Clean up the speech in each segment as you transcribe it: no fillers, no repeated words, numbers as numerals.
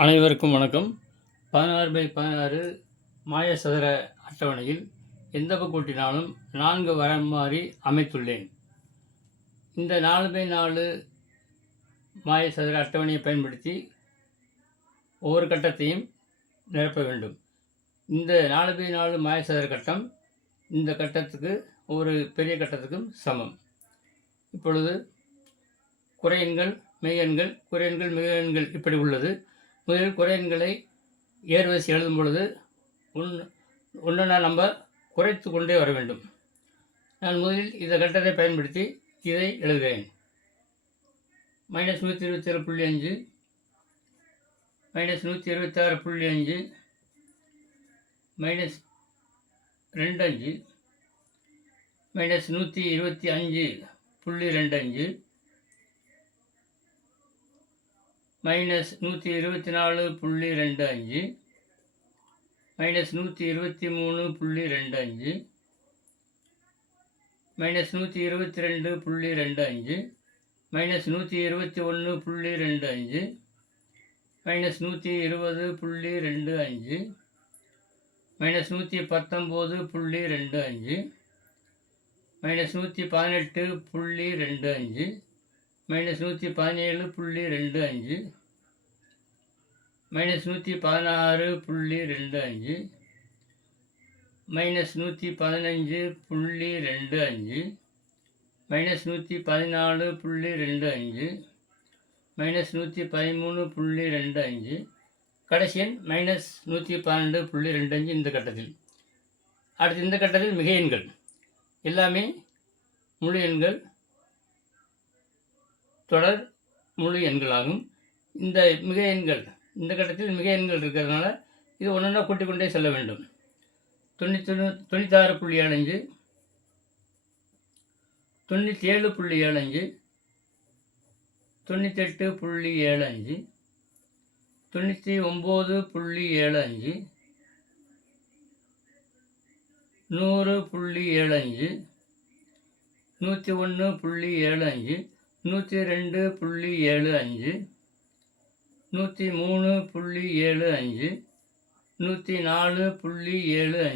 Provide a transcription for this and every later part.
அனைவருக்கும் வணக்கம். 16x16 மாய சதுர அட்டவணையில் எந்த பக்கம் கூட்டினாலும் 4 வரமாறி அமைத்துள்ளேன். இந்த 4x4 மாய சதுர அட்டவணையை பயன்படுத்தி ஒவ்வொரு கட்டத்தையும் நிரப்ப வேண்டும். இந்த 4x4 மாய சதுர கட்டம் இந்த கட்டத்துக்கு ஒரு பெரிய கட்டத்துக்கும் சமம். இப்பொழுது குறையெண்கள், மெய்யெண்கள், குறையெண்கள், மெய்யெண்கள் இப்படி உள்ளது. முதலில் குறையெண்களை ஏர்வரிசை எழுதும் பொழுது ஒன்றா நம்ம குறைத்து கொண்டே வர வேண்டும். நான் முதலில் இந்த கட்டத்தை பயன்படுத்தி இதை எழுதுகிறேன். -127.5, -126.5, -25, -125.25, -124.25, -123.25, -122.25, -122.25, -121.25, -120.25, -119.25, -118.25, -117.25, -116.25, -115.25, -114.25, -113.25, கடைசி எண் -112.25 இந்த கட்டத்தில். அடுத்து இந்த கட்டத்தில் மிகை எண்கள் எல்லாமே முழு எண்கள், தொடர் முழு எண்களாகும். இந்த மிகை எண்கள் இந்த கட்டத்தில் மிகை எண்கள் இருக்கிறதுனால இது ஒன்றா கூட்டிக் கொண்டே செல்ல வேண்டும். 96.75, 97.75, 98.75, 99.75, 100.75, 101.75, 102.75, 103.75, 104.75, 105.75,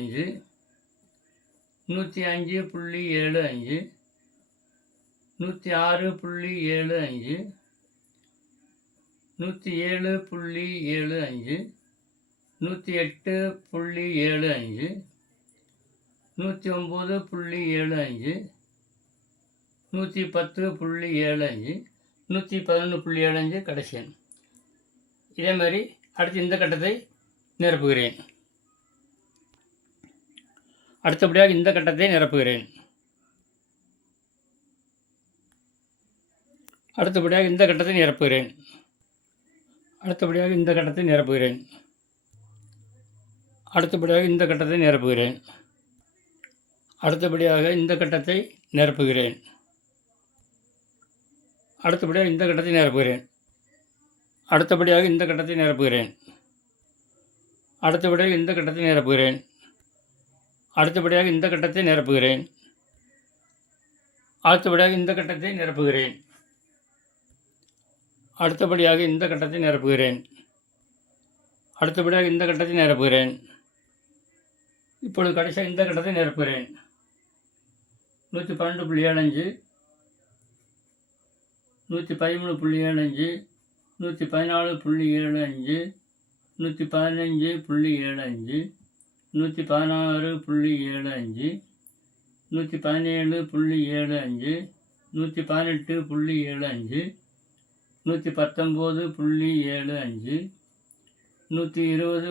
106.75, 107.75, 108.75, 109.75, 110.75, 111.75 கடைசி எண். இதே மாதிரி அடுத்து இந்த கட்டத்தை நிரப்புகிறேன். அடுத்தபடியாக இந்த கட்டத்தை நிரப்புகிறேன். அடுத்தபடியாக இந்த கட்டத்தை நிரப்புகிறேன். அடுத்தபடியாக இந்த கட்டத்தை நிரப்புகிறேன். அடுத்தபடியாக இந்த கட்டத்தை நிரப்புகிறேன். அடுத்தபடியாக இந்த கட்டத்தை நிரப்புகிறேன். அடுத்தபடியாக இந்த கட்டத்தை நிரப்புகிறேன். அடுத்தபடியாக இந்த கட்டத்தை நிரப்புகிறேன். அடுத்தபடியாக இந்த கட்டத்தை நிரப்புகிறேன். அடுத்தபடியாக இந்த கட்டத்தை நிரப்புகிறேன். அடுத்தபடியாக இந்த கட்டத்தை நிரப்புகிறேன். அடுத்தபடியாக இந்த கட்டத்தை நிரப்புகிறேன். அடுத்தபடியாக இந்த கட்டத்தை நிரப்புகிறேன். இப்பொழுது கடைசியாக இந்த கட்டத்தை நிரப்புகிறேன். 112.75, 113.75, 114.75, 115.75, 116.75, 117.75, 118.75, 119.75,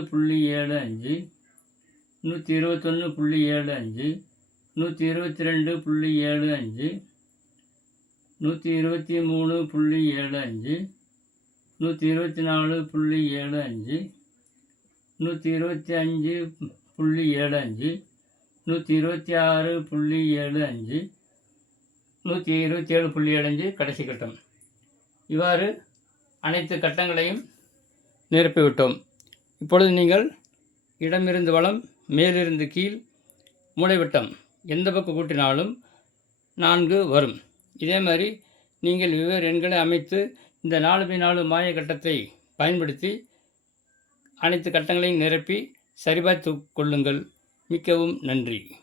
120.75, 121.75, 122.75, 123.75, 124.75, 125.75, 126.75, 127.75 கடைசி கட்டம். இவ்வாறு அனைத்து கட்டங்களையும் நிரப்பிவிட்டோம். இப்பொழுது நீங்கள் இடமிருந்து வலம், மேலிருந்து கீழ், மூலைவிட்டம் எந்த பக்கம் கூட்டினாலும் 4 வரும். இதே மாதிரி நீங்கள் வெவ்வேறு எண்களை அமைத்து இந்த 4x4 மாய கட்டத்தை பயன்படுத்தி அனைத்து கட்டங்களையும் நிரப்பி சரிபார்த்து கொள்ளுங்கள். மிக்கவும் நன்றி.